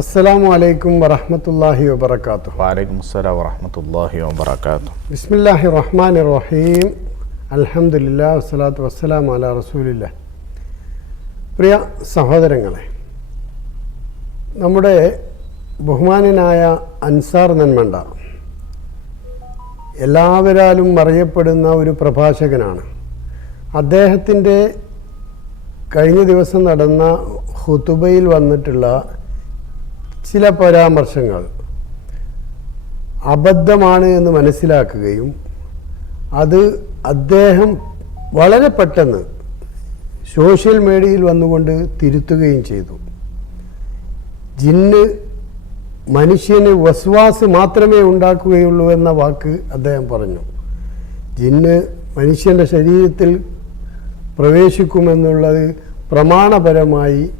അസ്സലാമു അലൈക്കും വറഹ്മത്തുള്ളാഹി വബറകാതുഹു വാലൈക്കും അസ്സലാം വറഹമത്തല്ലാഹി വബർക്കാത്തു ബിസ്മില്ലാഹി റഹ്മാൻ റഹീം. അൽഹംദുലില്ലാ വസ്സലാത്തു വസ്സലാം അല റസൂലില്ല. പ്രിയ സഹോദരങ്ങളെ നമ്മുടെ ബഹുമാനനായ അൻസാർ നന്മണ്ട എല്ലാവരാലും അറിയപ്പെടുന്ന ഒരു പ്രഭാഷകനാണ്. അദ്ദേഹത്തിന്റെ കഴിഞ്ഞ ദിവസം നടന്ന ഹുതുബയിൽ വന്നിട്ടുള്ള ചില പരാമർശങ്ങൾ അബദ്ധമാണ് എന്ന് മനസ്സിലാക്കുകയും അത് അദ്ദേഹം വളരെ പെട്ടെന്ന് സോഷ്യൽ മീഡിയയിൽ വന്നുകൊണ്ട് തിരുത്തുകയും ചെയ്തു. ജിന്ന് മനുഷ്യന് വസ്വാസ് മാത്രമേ ഉണ്ടാക്കുകയുള്ളൂ എന്ന വാക്ക് അദ്ദേഹം പറഞ്ഞു. ജിന്ന് മനുഷ്യന്റെ ശരീരത്തിൽ പ്രവേശിക്കുമെന്നുള്ളത് പ്രമാണപരമായി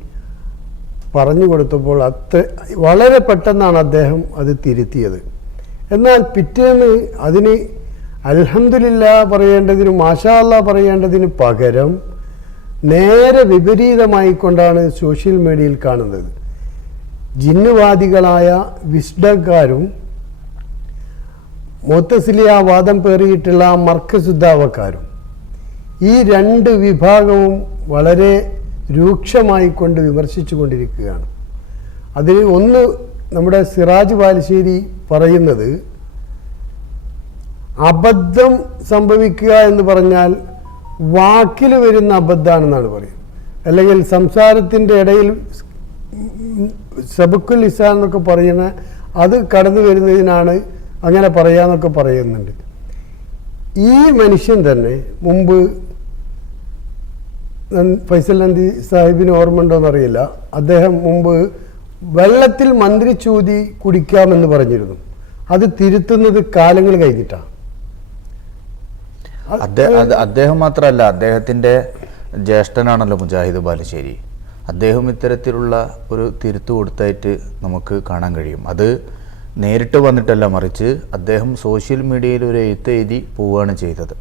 പറഞ്ഞു കൊടുത്തപ്പോൾ അത്ര വളരെ പെട്ടെന്നാണ് അദ്ദേഹം അത് തിരുത്തിയത്. എന്നാൽ പിറ്റേന്ന് അതിന് അൽഹംദുലില്ല പറയേണ്ടതിന് മാഷാല്ല പറയേണ്ടതിന് പകരം നേരെ വിപരീതമായി കൊണ്ടാണ് സോഷ്യൽ മീഡിയയിൽ കാണുന്നത്. ജിന്നുവാദികളായ വിസ്ഡക്കാരും മൊത്തസിലിയ വാദം പേറിയിട്ടുള്ള മർക്കസുദ്ധാവക്കാരും ഈ രണ്ട് വിഭാഗവും വളരെ രൂക്ഷമായിക്കൊണ്ട് വിമർശിച്ചു കൊണ്ടിരിക്കുകയാണ്. അതിൽ ഒന്ന് നമ്മുടെ സിറാജ് ബാലുശ്ശേരി പറയുന്നത് അബദ്ധം സംഭവിക്കുക എന്ന് പറഞ്ഞാൽ വാക്കിൽ വരുന്ന അബദ്ധമാണെന്നാണ് പറയുന്നത്. അല്ലെങ്കിൽ സംസാരത്തിന്റെ ഇടയിൽ സബുക്കുൽ ഇസാൻ എന്നൊക്കെ പറയുന്ന അത് കടന്നു വരുന്നതിനാണ് അങ്ങനെ പറയാന്നൊക്കെ പറയുന്നുണ്ട്. ഈ മനുഷ്യൻ തന്നെ മുമ്പ് ഫൈസൽ നന്ദി സാഹിബിന് ഓർമ്മ ഉണ്ടോയെന്ന് അറിയില്ല. അദ്ദേഹം മുമ്പ് വെള്ളത്തിൽ മന്ത്രിച്ചൂതി കുടിക്കാമെന്ന് പറഞ്ഞിരുന്നു. അത് തിരുത്തുന്നത് കാലങ്ങൾ കഴിഞ്ഞിട്ടാണ് അദ്ദേഹം മാത്രമല്ല അദ്ദേഹത്തിന്റെ ജ്യേഷ്ഠനാണല്ലോ മുജാഹിദ് ബാലുശ്ശേരി. അദ്ദേഹം ഇത്തരത്തിലുള്ള ഒരു തിരുത്തു കൊടുത്തായിട്ട് നമുക്ക് കാണാൻ കഴിയും. അത് നേരിട്ട് വന്നിട്ടല്ല മറിച്ച് അദ്ദേഹം സോഷ്യൽ മീഡിയയിൽ ഒരു എഴുത്ത് എഴുതി പോവുകയാണ് ചെയ്തത്.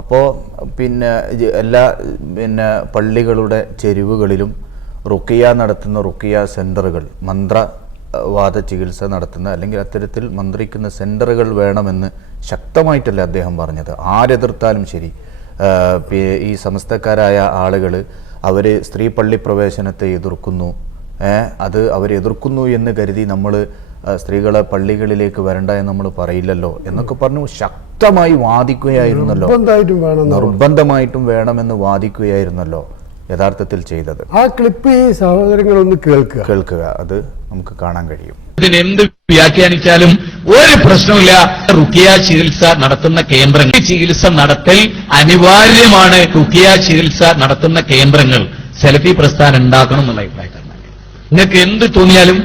അപ്പോൾ പിന്നെ എല്ലാ പിന്നെ പള്ളികളുടെ ചെരുവുകളിലും റുക്കിയ നടത്തുന്ന റുക്കിയ സെന്ററുകൾ മന്ത്രവാദ ചികിത്സ നടത്തുന്ന അല്ലെങ്കിൽ അത്തരത്തിൽ മന്ത്രിക്കുന്ന സെന്ററുകൾ വേണമെന്ന് ശക്തമായിട്ടല്ല അദ്ദേഹം പറഞ്ഞത്. ആരെതിർത്താലും ശരി. ഈ സമസ്തക്കാരായ ആളുകൾ അവർ സ്ത്രീ പള്ളി പ്രവേശനത്തെ എതിർക്കുന്നു. അത് അവർ എതിർക്കുന്നു എന്ന് കരുതി നമ്മൾ സ്ത്രീകളെ പള്ളികളിലേക്ക് വരണ്ട എന്ന് നമ്മൾ പറയില്ലല്ലോ എന്നൊക്കെ പറഞ്ഞു. ശക്തമായി വാദിക്കുകയായിരുന്നല്ലോ. നിർബന്ധമായിട്ടും വേണം നിർബന്ധമായിട്ടും വേണമെന്ന് വാദിക്കുകയായിരുന്നല്ലോ യഥാർത്ഥത്തിൽ ചെയ്തത്. ആ ക്ലിപ്പ് ഈ സഹോദരങ്ങളൊന്ന് കേൾക്കുക. കേൾക്കുക. അത് നമുക്ക് കാണാൻ കഴിയും. ഇതിന് എന്ത് വ്യാഖ്യാനിച്ചാലും ഒരു പ്രശ്നമില്ല റുക്കിയ ചികിത്സ നടത്തുന്ന കേന്ദ്രങ്ങൾ. ചികിത്സ നടത്തൽ അനിവാര്യമാണ്. റുക്കിയ ചികിത്സ നടത്തുന്ന കേന്ദ്രങ്ങൾ സെലഫി പ്രസ്ഥാനം ഉണ്ടാക്കണം എന്നുള്ള അഭിപ്രായക്കാരനാണ്. നിങ്ങൾക്ക് എന്ത് തോന്നിയാലും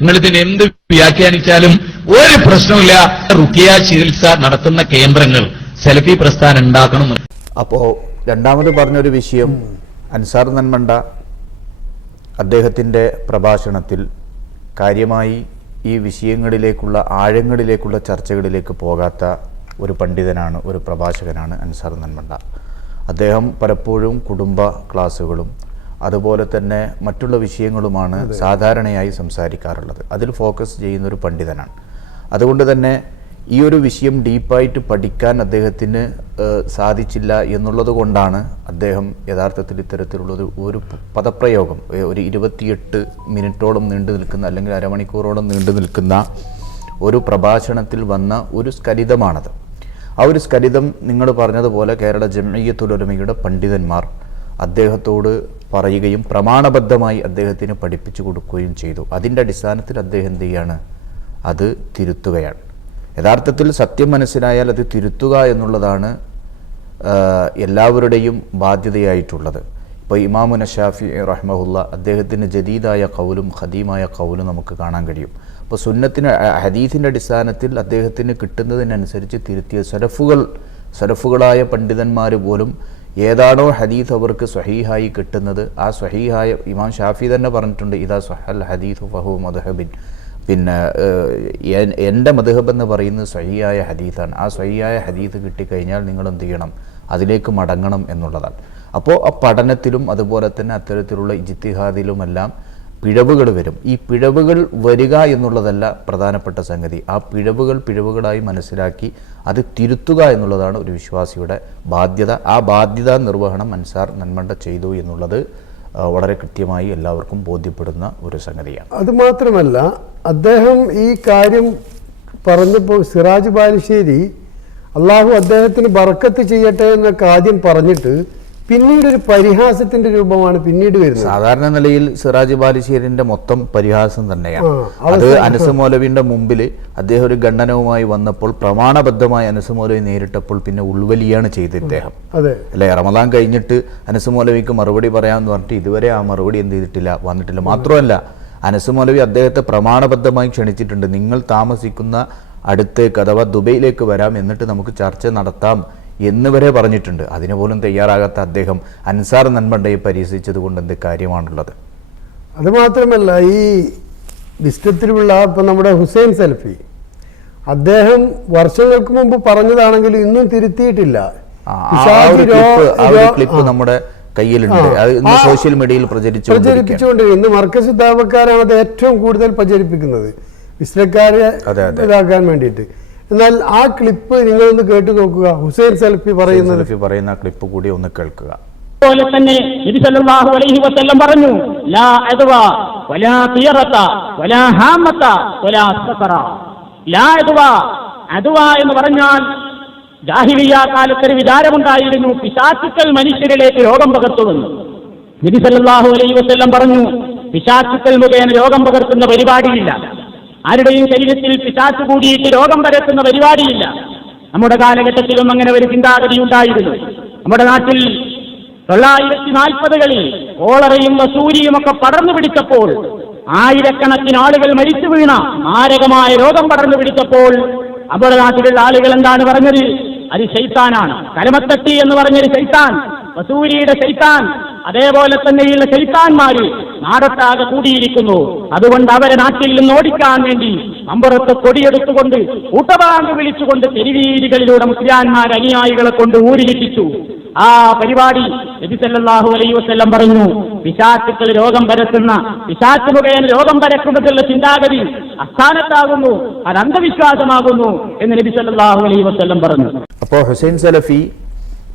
നിങ്ങൾ ഇതിന് എന്ത് വ്യാഖ്യാനിച്ചാലും ഒരു പ്രശ്നമില്ല റുക്കിയ ചികിത്സ നടത്തുന്ന കേന്ദ്രങ്ങൾ സെൽഫി പ്രസ്ഥാനം ഉണ്ടാക്കണം. അപ്പോ രണ്ടാമത് പറഞ്ഞൊരു വിഷയം അൻസാർ നന്മണ്ട അദ്ദേഹത്തിന്റെ പ്രഭാഷണത്തിൽ കാര്യമായി ഈ വിഷയങ്ങളിലേക്കുള്ള ആഴങ്ങളിലേക്കുള്ള ചർച്ചകളിലേക്ക് പോകാത്ത ഒരു പണ്ഡിതനാണ് ഒരു പ്രഭാഷകനാണ് അൻസാർ നന്മണ്ട. അദ്ദേഹം പലപ്പോഴും കുടുംബ ക്ലാസ്സുകളും അതുപോലെ തന്നെ മറ്റുള്ള വിഷയങ്ങളുമാണ് സാധാരണയായി സംസാരിക്കാറുള്ളത്. അതിൽ ഫോക്കസ് ചെയ്യുന്ന ഒരു പണ്ഡിതനാണ്. അതുകൊണ്ട് തന്നെ ഈ ഒരു വിഷയം ഡീപ്പായിട്ട് പഠിക്കാൻ അദ്ദേഹത്തിന് സാധിച്ചില്ല എന്നുള്ളത് കൊണ്ടാണ് അദ്ദേഹം യഥാർത്ഥത്തിൽ ഇത്തരത്തിലുള്ളൊരു ഒരു പദപ്രയോഗം ഒരു ഇരുപത്തിയെട്ട് മിനിറ്റോളം നീണ്ടു നിൽക്കുന്ന അല്ലെങ്കിൽ അരമണിക്കൂറോളം നീണ്ടു നിൽക്കുന്ന ഒരു പ്രഭാഷണത്തിൽ വന്ന ഒരു സ്കലിതമാണത് ആ ഒരു സ്കലിതം നിങ്ങൾ പറഞ്ഞതുപോലെ കേരള ജമയ്യത്തുലമയുടെ പണ്ഡിതന്മാർ അദ്ദേഹത്തോട് പറയുകയും പ്രമാണബദ്ധമായി അദ്ദേഹത്തിന് പഠിപ്പിച്ചു കൊടുക്കുകയും ചെയ്തു. അതിന്റെ അടിസ്ഥാനത്തിൽ അദ്ദേഹം എന്ത് ചെയ്യാണ്? അത് തിരുത്തുകയാണ്. യഥാർത്ഥത്തിൽ സത്യം മനസ്സിലായാൽ അത് തിരുത്തുക എന്നുള്ളതാണ് എല്ലാവരുടെയും ബാധ്യതയായിട്ടുള്ളത്. ഇപ്പോൾ ഇമാമുന ഷാഫി റഹ്മഹുല്ല അദ്ദേഹത്തിന് ജദീദായ കൗലും ഖദീമായ കൗലും നമുക്ക് കാണാൻ കഴിയും. അപ്പോൾ സുന്നത്തിന് ഹദീഫിന്റെ അടിസ്ഥാനത്തിൽ അദ്ദേഹത്തിന് കിട്ടുന്നതിനനുസരിച്ച് തിരുത്തിയ സരഫുകൾ സരഫുകളായ പണ്ഡിതന്മാർ പോലും ഏതാണോ ഹദീസ് അവർക്ക് സ്വഹീഹായി കിട്ടുന്നത് ആ സ്വഹീഹായ ഇമാം ഷാഫി തന്നെ പറഞ്ഞിട്ടുണ്ട് ഇതാ സ്വഹൽ ഹദീസ് ഫഹു മദ്ഹബിൻ. പിന്നെ എന്റെ മധുഹബ് എന്ന് പറയുന്നത് സ്വഹിയായ ഹദീത്താണ് ആ സ്വഹിയായ ഹദീത്ത് കിട്ടിക്കഴിഞ്ഞാൽ നിങ്ങൾ എന്ത് ചെയ്യണം? അതിലേക്ക് മടങ്ങണം എന്നുള്ളതാണ്. അപ്പോൾ ആ പഠനത്തിലും അതുപോലെ തന്നെ അത്തരത്തിലുള്ള ഇജിത്തിഹാദിലുമെല്ലാം പിഴവുകൾ വരും. ഈ പിഴവുകൾ വരിക എന്നുള്ളതല്ല പ്രധാനപ്പെട്ട സംഗതി. ആ പിഴവുകൾ പിഴവുകളായി മനസ്സിലാക്കി അത് തിരുത്തുക എന്നുള്ളതാണ് ഒരു വിശ്വാസിയുടെ ബാധ്യത. ആ ബാധ്യതാ നിർവഹണം അൻസാർ നന്മണ്ട ചെയ്തു എന്നുള്ളത് വളരെ കൃത്യമായി എല്ലാവർക്കും ബോധ്യപ്പെടുന്ന ഒരു സംഗതിയാണ്. അത് മാത്രമല്ല അദ്ദേഹം ഈ കാര്യം പറഞ്ഞപ്പോൾ സിറാജ് ബാലുശ്ശേരി അള്ളാഹു അദ്ദേഹത്തിന് ബർക്കത്ത് ചെയ്യട്ടെ എന്നൊക്കെ ആദ്യം പറഞ്ഞിട്ട് പിന്നീട് ഒരു പരിഹാസത്തിന്റെ രൂപമാണ് പിന്നീട് വരുന്നത്. സാധാരണ നിലയിൽ സിറാജ് ബാലുശ്ശേരിന്റെ മൊത്തം പരിഹാസം തന്നെയാണ്. അത് അനസ് മൗലവിന്റെ മുമ്പിൽ അദ്ദേഹം ഒരു ഖണ്ഡനവുമായി വന്നപ്പോൾ പ്രമാണബദ്ധമായി അനസ് മൗലവി നേരിട്ടപ്പോൾ പിന്നെ ഉൾവലിയാണ് ചെയ്ത് ഇദ്ദേഹം. അല്ലെ? റമദാൻ കഴിഞ്ഞിട്ട് അനസ് മൗലവിക്ക് മറുപടി പറയാമെന്ന് പറഞ്ഞിട്ട് ഇതുവരെ ആ മറുപടി എന്ത് ചെയ്തിട്ടില്ല വന്നിട്ടില്ല. മാത്രമല്ല അനസ് മൗലവി അദ്ദേഹത്തെ പ്രമാണബദ്ധമായി ക്ഷണിച്ചിട്ടുണ്ട്. നിങ്ങൾ താമസിക്കുന്ന അടുത്തേക്ക് അഥവാ ദുബൈയിലേക്ക് വരാം എന്നിട്ട് നമുക്ക് ചർച്ച നടത്താം എന്ന് വരെ പറഞ്ഞിട്ടുണ്ട്. അതിനുപോലും തയ്യാറാകാത്ത അദ്ദേഹം അൻസാർ നന്മണ്ടയെ പരിഹസിച്ചത് കൊണ്ട് എന്ത് കാര്യമാണുള്ളത്? അതുമാത്രമല്ല ഈ വിസ്റ്റത്തിലുള്ള ഇപ്പം നമ്മുടെ ഹുസൈൻ സെൽഫി അദ്ദേഹം വർഷങ്ങൾക്ക് മുമ്പ് പറഞ്ഞതാണെങ്കിൽ ഇന്നും തിരുത്തിയിട്ടില്ല. നമ്മുടെ കയ്യിലുണ്ട്. അത് ഇന്ന് സോഷ്യൽ മീഡിയയിൽ പ്രചരിച്ചു പ്രചരിപ്പിച്ചുകൊണ്ടിരിക്കും ഇന്ന് മർക്കസ് ദാവക്കാരാണ് അത് ഏറ്റവും കൂടുതൽ പ്രചരിപ്പിക്കുന്നത്. ഇസ്ലക്കാരെ. ഇതാക്കാൻ വേണ്ടിയിട്ട്. എന്നാൽ ആ ക്ലിപ്പ് നിങ്ങളൊന്ന് കേട്ടു നോക്കുക. ഹുസൈൻ സെൽഫി പറയുന്ന സെൽഫി പറയുന്ന ക്ലിപ്പ് കൂടി ഒന്ന് കേൾക്കുക. അതുപോലെ തന്നെ നബി സല്ലല്ലാഹു അലൈഹി വസല്ലം പറഞ്ഞു ലാ അദ്വ വലാ തിയറത വലാ ഹാമത വലാ സഫറ. ലാ അദ്വ അദ്വ എന്ന് പറഞ്ഞാൽ ജാഹിലിയ കാലത്തൊരു വിചാരമുണ്ടായിരുന്നു. പിശാചുക്കൾ മനുഷ്യരിലേക്ക് രോഗം പകർത്തുമെന്ന്. നബി അലൈഹി വസല്ലം പറഞ്ഞു പിശാചുക്കൾ മുഖേന രോഗം പകർത്തുന്ന പരിപാടിയില്ല. ആരുടെയും ശരീരത്തിൽ പിശാച്ച് കൂടിയിട്ട് രോഗം പരത്തുന്ന പരിപാടിയില്ല. നമ്മുടെ കാലഘട്ടത്തിലും അങ്ങനെ ഒരു ചിന്താഗതി ഉണ്ടായിരുന്നു. നമ്മുടെ നാട്ടിൽ തൊള്ളായിരത്തി നാൽപ്പതുകളിൽ കോളറയും വസൂരിയും ഒക്കെ പടർന്നു പിടിച്ചപ്പോൾ ആയിരക്കണക്കിന് ആളുകൾ മരിച്ചു വീണ മാരകമായ രോഗം പടർന്നു പിടിച്ചപ്പോൾ നമ്മുടെ നാട്ടിലുള്ള ആളുകൾ എന്താണ് പറഞ്ഞത്? അത് ശൈത്താനാണ്. കലമത്തട്ടി എന്ന് പറഞ്ഞൊരു ശൈത്താൻ വസൂരിയുടെ ശൈത്താൻ അതേപോലെ തന്നെയുള്ള ശൈത്താന്മാര് നാടത്താകെ കൂടിയിരിക്കുന്നു. അതുകൊണ്ട് അവരെ നാട്ടിൽ നിന്ന് ഓടിക്കാൻ വേണ്ടി അമ്പുറത്ത് കൊടിയെടുത്തുകൊണ്ട് കൂട്ടബാങ്ക് വിളിച്ചുകൊണ്ട് തെരുവീരികളിലൂടെ മുസ്ലിയാന്മാർ അനുയായികളെ കൊണ്ട് ഊരിലിപ്പിച്ചു ആ പരിപാടി നബി അലൈ വസല്ലം പറഞ്ഞു. പിശാച്ചുക്കൾ രോഗം പരത്തുന്ന പിശാച്ച് മുഖേന രോഗം പരക്കുന്നതിലുള്ള ചിന്താഗതി അസ്ഥാനത്താകുന്നു അത് അന്ധവിശ്വാസമാകുന്നു എന്ന് നബി സല്ലല്ലാഹു അലൈഹി വസല്ലം പറഞ്ഞു. അപ്പോൾ ഹുസൈൻ സലഫി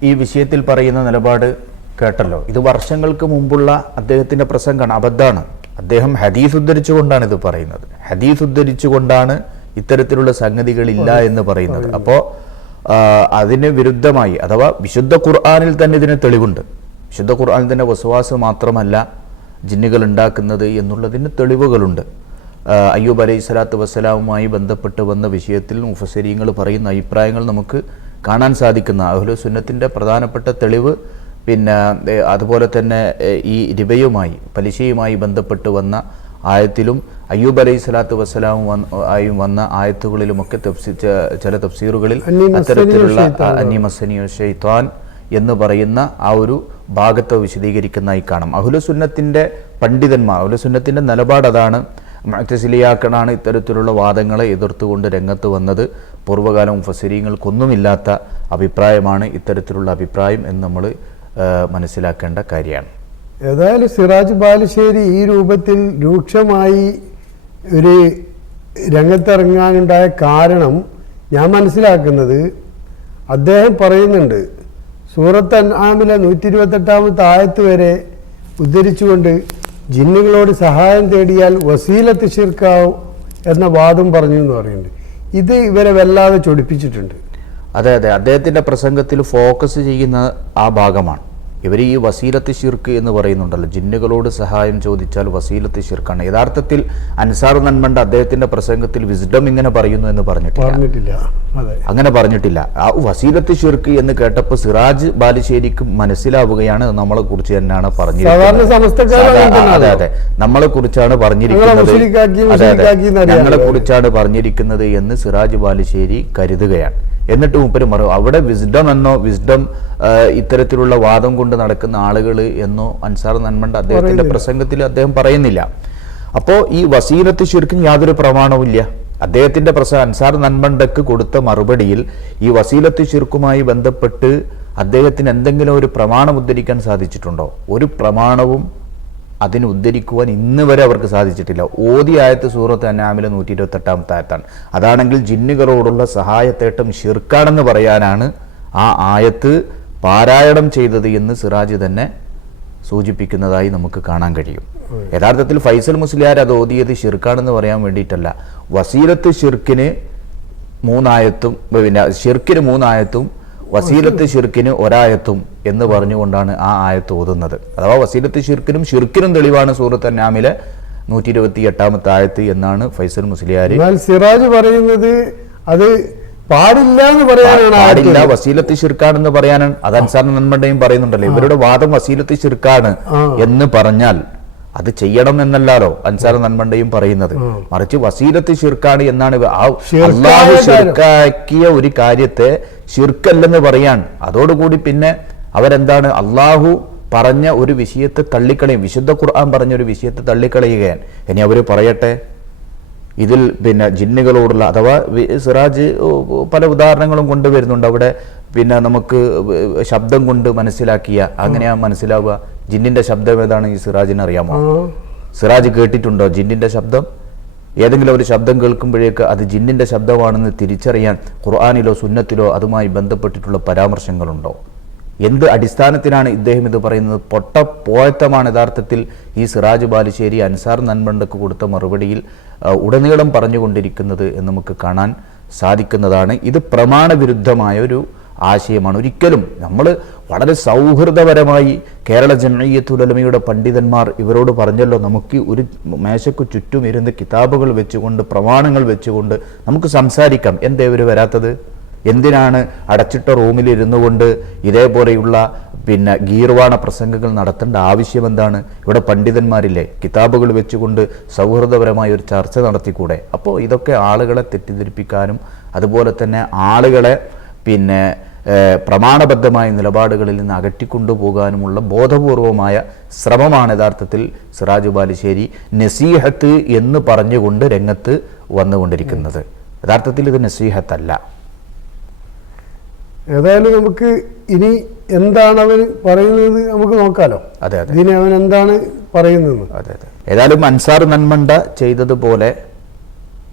ഈ വിഷയത്തിൽ പറയുന്ന നിലപാട് കേട്ടല്ലോ. ഇത് വർഷങ്ങൾക്ക് മുമ്പുള്ള അദ്ദേഹത്തിന്റെ പ്രസംഗമാണ് അബദ്ധാണ് അദ്ദേഹം ഹദീസ് ഉദ്ധരിച്ചുകൊണ്ടാണ് ഇത് പറയുന്നത്. ഹദീസ് ഉദ്ധരിച്ചുകൊണ്ടാണ് ഇത്തരത്തിലുള്ള സംഗതികളില്ല എന്ന് പറയുന്നത്. അപ്പോൾ അതിന് വിരുദ്ധമായി അഥവാ വിശുദ്ധ ഖുർആാനിൽ തന്നെ ഇതിന് തെളിവുണ്ട്. വിശുദ്ധ ഖുർആാനിൽ തന്നെ വസവാസ് മാത്രമല്ല ജിന്നുകൾ ഉണ്ടാക്കുന്നത് എന്നുള്ളതിന് തെളിവുകളുണ്ട്. അയ്യൂബ് അലൈഹി സ്വലാത്തു വസ്സലാമുമായി ബന്ധപ്പെട്ട് വന്ന വിഷയത്തിൽ മുഫസരീങ്ങൾ പറയുന്ന അഭിപ്രായങ്ങൾ നമുക്ക് കാണാൻ സാധിക്കുന്ന അഹ്ലു സുന്നത്തിന്റെ പ്രധാനപ്പെട്ട തെളിവ് പിന്നെ അതുപോലെ തന്നെ ഈ രിബയുമായി പലിശയുമായി ബന്ധപ്പെട്ട് വന്ന ആയത്തിലും അയ്യൂബ് അലൈഹി സ്വലാത്തു വസ്സലാമും ആയും വന്ന ആയത്തുകളിലുമൊക്കെ ചില തഫ്സീറുകളിൽ അത്തരത്തിലുള്ള. ഷെയ്ത്താൻ എന്ന് പറയുന്ന ആ ഒരു ഭാഗത്തെ വിശദീകരിക്കുന്നതായി കാണാം. അഹുലസുന്നത്തിന്റെ പണ്ഡിതന്മാർ അഹുലസുന്നത്തിന്റെ നിലപാട് അതാണ്. മറ്റസിലിയാക്കണാണ് ഇത്തരത്തിലുള്ള വാദങ്ങളെ എതിർത്തുകൊണ്ട് രംഗത്ത് വന്നത്. പൂർവകാലം ഫസരീങ്ങൾക്കൊന്നുമില്ലാത്ത അഭിപ്രായമാണ് ഇത്തരത്തിലുള്ള അഭിപ്രായം എന്ന് നമ്മൾ മനസ്സിലാക്കേണ്ട കാര്യമാണ്. ഏതായാലും സിറാജ് ബാലുശ്ശേരി ഈ രൂപത്തിൽ രൂക്ഷമായി ഒരു രംഗത്തിറങ്ങാനുണ്ടായ കാരണം ഞാൻ മനസ്സിലാക്കുന്നത് അദ്ദേഹം പറയുന്നുണ്ട് സൂറത്ത് അൻആമിലെ നൂറ്റി ഇരുപത്തെട്ടാമത്തെ ആയത്ത് വരെ ഉദ്ധരിച്ചുകൊണ്ട് ജിന്നുകളോട് സഹായം തേടിയാൽ വസീലത്ത് ശിർക്കാവും എന്ന വാദം പറഞ്ഞു എന്ന് പറയുന്നുണ്ട്. ഇത് ഇവരെ വല്ലാതെ ചൊടിപ്പിച്ചിട്ടുണ്ട്. അതെ അതെ. അദ്ദേഹത്തിന്റെ പ്രസംഗത്തിൽ ഫോക്കസ് ചെയ്യുന്ന ആ ഭാഗമാണ്. ഇവർ ഈ വസീലത്ത് ഷിർക്ക് എന്ന് പറയുന്നുണ്ടല്ലോ. ജിന്നുകളോട് സഹായം ചോദിച്ചാൽ വസീലത്ത് ഷിർക്കാണ് യഥാർത്ഥത്തിൽ അൻസാർ നന്മണ്ട അദ്ദേഹത്തിന്റെ പ്രസംഗത്തിൽ വിസ്ഡം ഇങ്ങനെ പറയുന്നു എന്ന് പറഞ്ഞിട്ടില്ല. അങ്ങനെ പറഞ്ഞിട്ടില്ല. ആ വസീലത്ത് ഷിർക്ക് എന്ന് കേട്ടപ്പോൾ സിറാജ് ബാലുശ്ശേരിക്ക് മനസ്സിലാവുകയാണ് നമ്മളെ കുറിച്ച് തന്നെയാണ് പറഞ്ഞിരിക്കുന്നത്. അതെ അതെ. നമ്മളെ കുറിച്ചാണ് പറഞ്ഞിരിക്കുന്നത്. അതെ അതെ. ഞങ്ങളെ കുറിച്ചാണ് പറഞ്ഞിരിക്കുന്നത് എന്ന് സിറാജ് ബാലുശ്ശേരി കരുതുകയാണ്. എന്നിട്ട് മൂപ്പര് മറു. അവിടെ വിസ്ഡം എന്നോ വിസ്ഡം ഇത്തരത്തിലുള്ള വാദം കൊണ്ട് നടക്കുന്ന ആളുകൾ എന്നോ അൻസാർ നന്മണ്ട അദ്ദേഹത്തിന്റെ പ്രസംഗത്തിൽ അദ്ദേഹം പറയുന്നില്ല. അപ്പോൾ ഈ വസീലത്ത് ശരിക്കും യാതൊരു പ്രമാണവുമില്ല അദ്ദേഹത്തിന്റെ പ്രസ അൻസാർ നന്മണ്ടക്ക് കൊടുത്ത മറുപടിയിൽ ഈ വസീലത്ത് ശിർക്കുമായി ബന്ധപ്പെട്ട് അദ്ദേഹത്തിന് എന്തെങ്കിലും ഒരു പ്രമാണം ഉദ്ധരിക്കാൻ സാധിച്ചിട്ടുണ്ടോ? ഒരു പ്രമാണവും അതിന് ഉദ്ധരിക്കുവാൻ ഇന്ന് വരെ അവർക്ക് സാധിച്ചിട്ടില്ല. ഓതി ആയത്ത് സൂറത്ത് അനാമിലെ നൂറ്റി ഇരുപത്തെട്ടാമത്തെ ആയത്താണ്. അതാണെങ്കിൽ ജിന്നുകളോടുള്ള സഹായത്തേട്ടം ഷിർക്കാണെന്ന് പറയാനാണ് ആ ആയത്ത് പാരായണം ചെയ്തത് എന്ന് സിറാജ് തന്നെ സൂചിപ്പിക്കുന്നതായി നമുക്ക് കാണാൻ കഴിയും. യഥാർത്ഥത്തിൽ ഫൈസൽ മുസ്ലിയാർ അത് ഓതിയത് ഷിർക്കാണെന്ന് പറയാൻ വേണ്ടിയിട്ടല്ല. വസീലത്ത് ഷിർക്കിന് മൂന്നായത്തും പിന്നെ ഷിർക്കിന് മൂന്നായത്തും വസീലത്ത് ഷിർക്കിന് ഒരായത്തും എന്ന് പറഞ്ഞുകൊണ്ടാണ് ആ ആയത്ത് ഓതുന്നത്. അഥവാ വസീലത്ത് ഷിർക്കിനും ഷിർക്കിനും തെളിവാണ് സൂറത്ത് അന്നാമിലെ നൂറ്റി ഇരുപത്തി എട്ടാമത്തെ ആയത്ത് എന്നാണ് ഫൈസൽ മുസ്ലിയാർ സിറാജ് പറയുന്നത് അത് പാടില്ല എന്ന് പറയാനാണ് പാടില്ല. വസീലത്ത് ഷിർക്കാണെന്ന് പറയാനാണ്. അത് അൻസാർ നന്മണ്ടയും പറയുന്നുണ്ടല്ലോ. ഇവരുടെ വാദം വസീലത്ത് ഷിർക്കാണ് എന്ന് പറഞ്ഞാൽ അത് ചെയ്യണം എന്നല്ലാലോ അൻസാർ നന്മണ്ടയും പറയുന്നത്. മറിച്ച് വസീലത്ത് ഷിർക്കാണ് എന്നാണ് അള്ളാഹു ഷിർക്കാക്കിയ ഒരു കാര്യത്തെ ഷിർക്കല്ലെന്ന് പറയാൻ. അതോടുകൂടി പിന്നെ അവരെന്താണ്? അള്ളാഹു പറഞ്ഞ ഒരു വിഷയത്തെ തള്ളിക്കളയും. വിശുദ്ധ ഖുർആൻ പറഞ്ഞ ഒരു വിഷയത്തെ തള്ളിക്കളയുകയാണ്. ഇനി അവർ പറയട്ടെ? ഇതിൽ പിന്നെ ജിന്നുകളോടുള്ള അഥവാ സിറാജ് പല ഉദാഹരണങ്ങളും കൊണ്ടുവരുന്നുണ്ട് അവിടെ. പിന്നെ നമുക്ക് ശബ്ദം കൊണ്ട് മനസ്സിലാക്കിയ അങ്ങനെയാ മനസ്സിലാവുക. ജിന്നിന്റെ ശബ്ദം ഏതാണ്? ഈ സിറാജിന് അറിയാമോ? സിറാജ് കേട്ടിട്ടുണ്ടോ ജിന്നിന്റെ ശബ്ദം? ഏതെങ്കിലും ഒരു ശബ്ദം കേൾക്കുമ്പോഴേക്ക് അത് ജിന്നിന്റെ ശബ്ദമാണെന്ന് തിരിച്ചറിയാൻ ഖുർആാനിലോ സുന്നത്തിലോ അതുമായി ബന്ധപ്പെട്ടിട്ടുള്ള പരാമർശങ്ങളുണ്ടോ? എന്ത് അടിസ്ഥാനത്തിലാണ് ഇദ്ദേഹം ഇത് പറയുന്നത്? പൊട്ട പോയത്തമാണ് യഥാർത്ഥത്തിൽ ഈ സിറാജ് ബാലുശ്ശേരി അൻസാർ നന്മണ്ടക്ക് കൊടുത്ത മറുപടിയിൽ ഉടനീളം പറഞ്ഞുകൊണ്ടിരിക്കുന്നത് എന്ന് നമുക്ക് കാണാൻ സാധിക്കുന്നതാണ്. ഇത് പ്രമാണവിരുദ്ധമായ ഒരു ആശയമാണ്. ഒരിക്കലും നമ്മൾ വളരെ സൗഹൃദപരമായി കേരള ജനീയത്തുലമയുടെ പണ്ഡിതന്മാർ ഇവരോട് പറഞ്ഞല്ലോ നമുക്ക് ഒരു മേശയ്ക്ക് ചുറ്റും ഇരുന്ന് കിതാബുകൾ വെച്ചുകൊണ്ട് പ്രമാണങ്ങൾ വെച്ചുകൊണ്ട് നമുക്ക് സംസാരിക്കാം. എന്തേ ഇവർ വരാത്തത്? എന്തിനാണ് അടച്ചിട്ട റൂമിൽ ഇരുന്നു കൊണ്ട് ഇതേപോലെയുള്ള പിന്നെ ഗീർവാണ പ്രസംഗങ്ങൾ നടത്തേണ്ട ആവശ്യം എന്താണ്? ഇവിടെ പണ്ഡിതന്മാരില്ലേ കിതാബുകൾ വെച്ചുകൊണ്ട് സൗഹൃദപരമായ ഒരു ചർച്ച നടത്തിക്കൂടെ? അപ്പോൾ ഇതൊക്കെ ആളുകളെ തെറ്റിദ്ധരിപ്പിക്കാനും അതുപോലെ തന്നെ ആളുകളെ പിന്നെ പ്രമാണബദ്ധമായ നിലപാടുകളിൽ നിന്ന് അകറ്റിക്കൊണ്ടുപോകാനുമുള്ള ബോധപൂർവമായ ശ്രമമാണ് യഥാർത്ഥത്തിൽ സിറാജു ബാലുശ്ശേരി നസീഹത്ത് എന്ന് പറഞ്ഞുകൊണ്ട് രംഗത്ത് വന്നുകൊണ്ടിരിക്കുന്നത്. യഥാർത്ഥത്തിൽ ഇത് നസീഹത്തല്ല. ഏതായാലും നമുക്ക് ഇനി എന്താണ് അവൻ പറയുന്നത് നമുക്ക് നോക്കാലോ. അതെ അതെ. ഇതിനെ അവൻ എന്താണ് പറയുന്നത്? അതെ അതെ. ഏതായാലും അൻസാർ നന്മണ്ട ചെയ്തതുപോലെ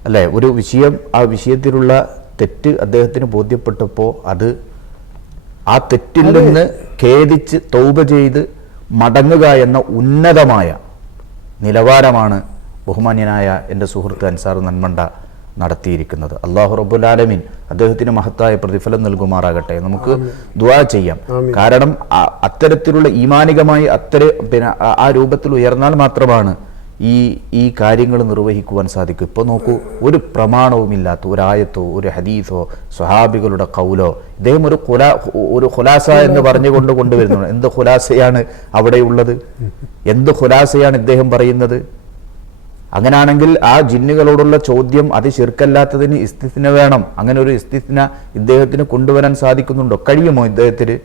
അല്ലെ ഒരു വിഷയം ആ വിഷയത്തിലുള്ള തെറ്റ് അദ്ദേഹത്തിന് ബോധ്യപ്പെട്ടപ്പോൾ അത് ആ തെറ്റിൽ നിന്ന് ഖേദിച്ച് തൗബ ചെയ്ത് മടങ്ങുക എന്ന ഉന്നതമായ നിലവാരമാണ് ബഹുമാന്യനായ എന്റെ സുഹൃത്ത് അൻസാർ നന്മണ്ട നടത്തിയിരിക്കുന്നത്. അള്ളാഹു റബ്ബുലാലമീൻ അദ്ദേഹത്തിന് മഹത്തായ പ്രതിഫലം നൽകുമാറാകട്ടെ. നമുക്ക് ദുവാ ചെയ്യാം. കാരണം അത്തരത്തിലുള്ള ഈമാനികമായി അത്തര പിന്നെ ആ രൂപത്തിൽ ഉയർന്നാൽ മാത്രമാണ് ഈ ഈ കാര്യങ്ങൾ നിർവഹിക്കുവാൻ സാധിക്കും. ഇപ്പോൾ നോക്കൂ ഒരു പ്രമാണവുമില്ലാത്ത ഒരു ആയത്തോ ഒരു ഹദീസോ സ്വഹാബികളുടെ കൗലോ ഇദ്ദേഹം ഒരു ഖുലാ ഒരു ഖുലാസ എന്ന് പറഞ്ഞുകൊണ്ട് കൊണ്ടുവരുന്നു. എന്ത് ഖുലാസയാണ് അവിടെയുള്ളത് എന്ത് ഖുലാസയാണ് ഇദ്ദേഹം പറയുന്നത്? അങ്ങനാണെങ്കിൽ ആ ജിന്നുകളോടുള്ള ചോദ്യം അത് ശിർക്കല്ലാത്തതിന് ഇസ്തിസ്ന വേണം. അങ്ങനെ ഒരു ഇസ്തിസ്ന ഇദ്ദേഹത്തിന് കൊണ്ടുവരാൻ സാധിക്കുന്നുണ്ടോ? കഴിയുമോ ഇദ്ദേഹത്തിന്?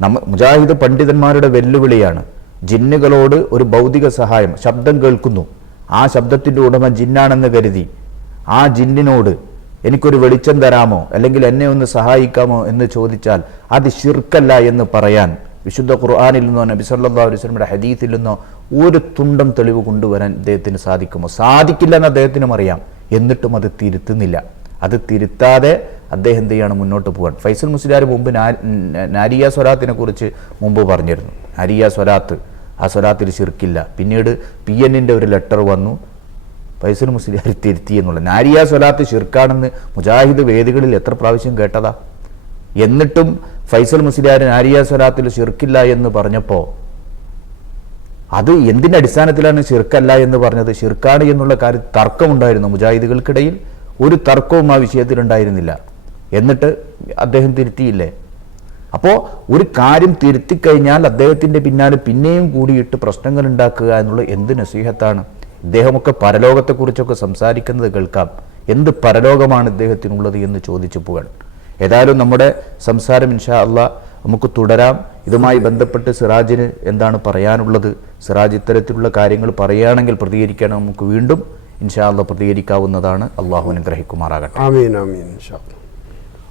നമ്മ മുജാഹിദ് പണ്ഡിതന്മാരുടെ വെല്ലുവിളിയാണ്. ജിന്നുകളോട് ഒരു ഭൗതിക സഹായം ശബ്ദം കേൾക്കുന്നു. ആ ശബ്ദത്തിന്റെ ഉടമ ജിന്നാണെന്ന് കരുതി. ആ ജിന്നിനോട് എനിക്കൊരു വെളിച്ചം തരാമോ? അല്ലെങ്കിൽ എന്നെ ഒന്ന് സഹായിക്കാമോ എന്ന് ചോദിച്ചാൽ അത് ശിർക്കല്ല എന്ന് പറയാൻ വിശുദ്ധ ഖുർആാനിൽ നിന്നോ നബി സല്ലാ അലൈഹി വസല്ലമയുടെ ഹദീസിൽ നിന്നോ ഒരു തുണ്ടം തെളിവ് കൊണ്ടുവരാൻ അദ്ദേഹത്തിന് സാധിക്കുമോ? സാധിക്കില്ല എന്ന് അദ്ദേഹത്തിനും അറിയാം. എന്നിട്ടും അത് തിരുത്തുന്നില്ല. അത് തിരുത്താതെ അദ്ദേഹം എന്ത് ചെയ്യാണ്? മുന്നോട്ട് പോകാൻ ഫൈസൽ മുസ്ലിയാർ മുമ്പ് നാരിയ സ്വരാത്തിനെ കുറിച്ച് മുമ്പ് പറഞ്ഞിരുന്നു. നാരിയ സ്വലാത്ത് ആ സ്വലാത്തിൽ ശിർക്കില്ല. പിന്നീട് പി എന്നിന്റെ ഒരു ലെറ്റർ വന്നു. ഫൈസൽ മുസ്ലിയാർ തിരുത്തി എന്നുള്ള. നാരിയ സ്വലാത്ത് ഷിർക്കാണെന്ന് മുജാഹിദ് വേദികളിൽ എത്ര പ്രാവശ്യം കേട്ടതാ? എന്നിട്ടും ഫൈസൽ മുസ്ലിയാർ നാരിയ സ്വലാത്തിൽ ഷിർക്കില്ല എന്ന് പറഞ്ഞപ്പോൾ അത് എന്തിന്റെ അടിസ്ഥാനത്തിലാണ് ഷിർക്കല്ല എന്ന് പറഞ്ഞത്? ഷിർക്കാണ് എന്നുള്ള കാര്യം തർക്കമുണ്ടായിരുന്നു മുജാഹിദുകൾക്കിടയിൽ. ഒരു തർക്കവും ആ വിഷയത്തിൽ ഉണ്ടായിരുന്നില്ല എന്നിട്ട് അദ്ദേഹം തിരുത്തിയില്ലേ? അപ്പോൾ ഒരു കാര്യം തിരുത്തി കഴിഞ്ഞാൽ അദ്ദേഹത്തിന്റെ പിന്നാലെ പിന്നെയും കൂടിയിട്ട് പ്രശ്നങ്ങൾ ഉണ്ടാക്കുക എന്നുള്ള എന്ത് നസീഹത്താണ്? ഇദ്ദേഹമൊക്കെ പരലോകത്തെക്കുറിച്ചൊക്കെ സംസാരിക്കുന്നത് കേൾക്കാം. എന്ത് പരലോകമാണ് ഇദ്ദേഹത്തിനുള്ളത് എന്ന് ചോദിച്ചു പോകാൻ ഏതായാലും നമ്മുടെ സംസാരം ഇൻഷാ അല്ല നമുക്ക് തുടരാം. ഇതുമായി ബന്ധപ്പെട്ട് സിറാജിന് എന്താണ് പറയാനുള്ളത്? സിറാജ് ഇത്തരത്തിലുള്ള കാര്യങ്ങൾ പറയുകയാണെങ്കിൽ പ്രതികരിക്കാൻ നമുക്ക് വീണ്ടും ഇൻഷാ അല്ല പ്രതികരിക്കാവുന്നതാണ്. അള്ളാഹു അനുഗ്രഹിക്കുമാറാകട്ടെ. ആമീൻ ആമീൻ ഇൻഷാ.